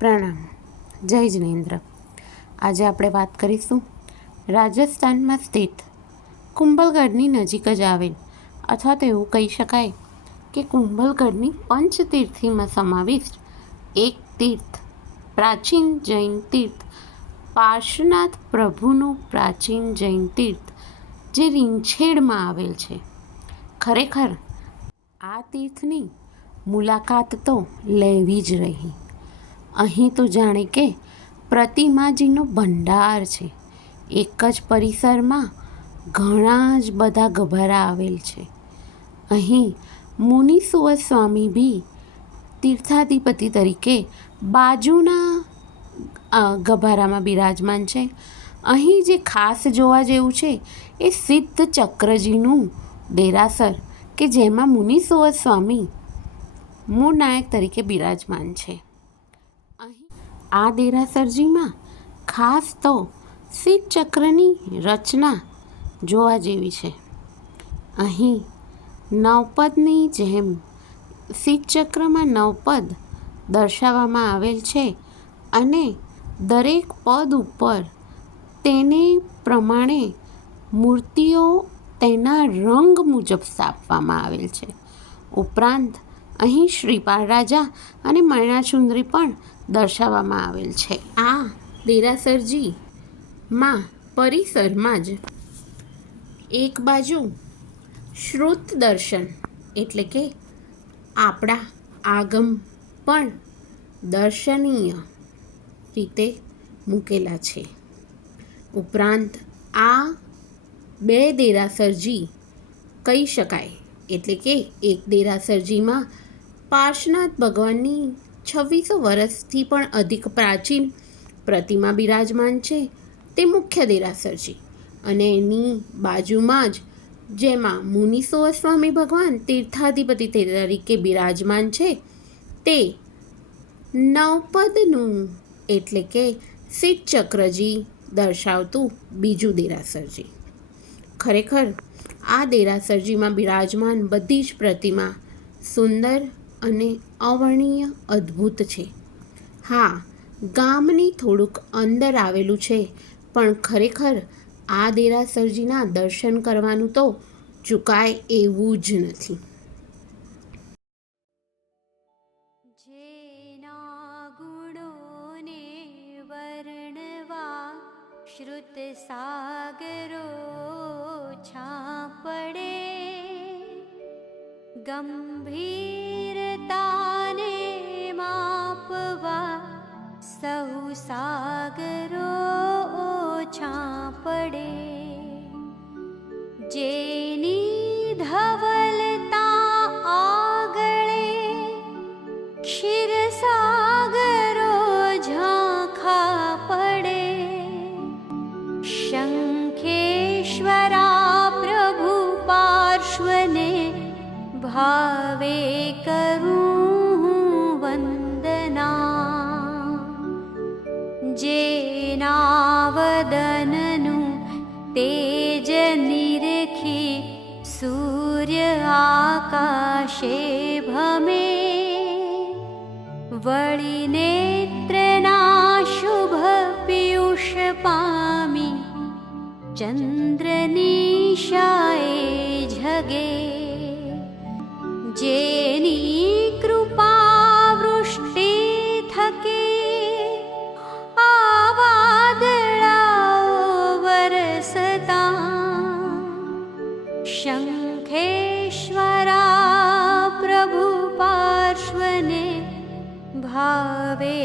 પ્રણામ. જય જિનેન્દ્ર. આજે આપણે વાત કરીશું રાજસ્થાનમાં સ્થિત કુંભલગઢની નજીક જ આવેલ, અથવા તો એવું કહી શકાય કે કુંભલગઢની પંચતીર્થીમાં સમાવિષ્ટ એક તીર્થ, પ્રાચીન જૈન તીર્થ, પાર્શ્વનાથ પ્રભુનું પ્રાચીન જૈન તીર્થ, જે રીંછેડમાં આવેલ છે. ખરેખર આ તીર્થની મુલાકાત તો લેવી જ રહી. અહીં તો જાણે કે પ્રતિમાજીનો ભંડાર છે. એક જ પરિસરમાં ઘણા જ બધા ગભારા આવેલ છે. અહીં મુનિ સુવર સ્વામી બી તીર્થાધિપતિ તરીકે બાજુના ગભારામાં બિરાજમાન છે. અહીં જે ખાસ જોવા જેવું છે એ સિદ્ધ ચક્રજીનું દેરાસર, કે જેમાં મુનિ સુવર સ્વામી મૂળ નાયક તરીકે બિરાજમાન છે. અહીં આ દેરાસરજીમાં ખાસ તો સિદ્ધ ચક્રની રચના જોવા જેવી છે. અહીં નવપદની જેમ સિદ્ધ ચક્રમાં નવપદ દર્શાવવામાં આવેલ છે અને દરેક પદ ઉપર તેને પ્રમાણે મૂર્તિઓ તેના રંગ મુજબ સ્થાપવામાં આવેલ છે. ઉપરાંત અહીં શ્રીપાળ રાજા અને મયણાસુંદરી પણ દર્શાવવામાં આવેલ છે. આ દેરાસરજીમાં પરિસરમાં જ એક બાજુ શ્રુત દર્શન એટલે કે આપણા આગમ પણ દર્શનીય રીતે મૂકેલા છે. ઉપરાંત આ બે દેરાસરજી કહી શકાય, એટલે કે એક દેરાસરજીમાં પાર્શ્વનાથ ભગવાનની 2600 વર્ષથી પણ અધિક પ્રાચીન પ્રતિમા બિરાજમાન છે, તે મુખ્ય દેરાસરજી. અને એની બાજુમાં જ જેમાં મુનિ સુવર સ્વામી ભગવાન તીર્થાધિપતિ તરીકે બિરાજમાન છે, તે નવપદનું એટલે કે સિદ્ધ ચક્રજી દર્શાવતું બીજું દેરાસરજી. ખરેખર આ દેરાસરજીમાં બિરાજમાન બધી જ પ્રતિમા સુંદર અને અવર્ણનીય અદ્ભુત છે. હા, ગામની થોડુંક અંદર આવેલું છે, પણ ખરેખર આ દેરાસરજીના દર્શન કરવાનું તો ચૂકાય એવું જ નથી. જેના ગુણોને વર્ણવા શ્રુત સાગરો છાપડે, ગંભીરતાને માપવા સહુ સાગરો છાપડે. જેની ધવલતા આગળે ક્ષીરસાગરો ઝાંખા પડે. શંખેશ્વરા પ્રભુ પાર્શ્વને ભાવે કરું વંદના. જેના વદનનું તેજ નિરખી સૂર્ય આકાશે ભમે. વળી નેત્રના શુભ પિયુષ પામી ચંદ્રનિશાએ જગે. જેની કૃપા વૃષ્ટિ થકી આ વાદળાઓ વરસતા. શંખેશ્વરા પ્રભુ પાર્શ્વને ભાવે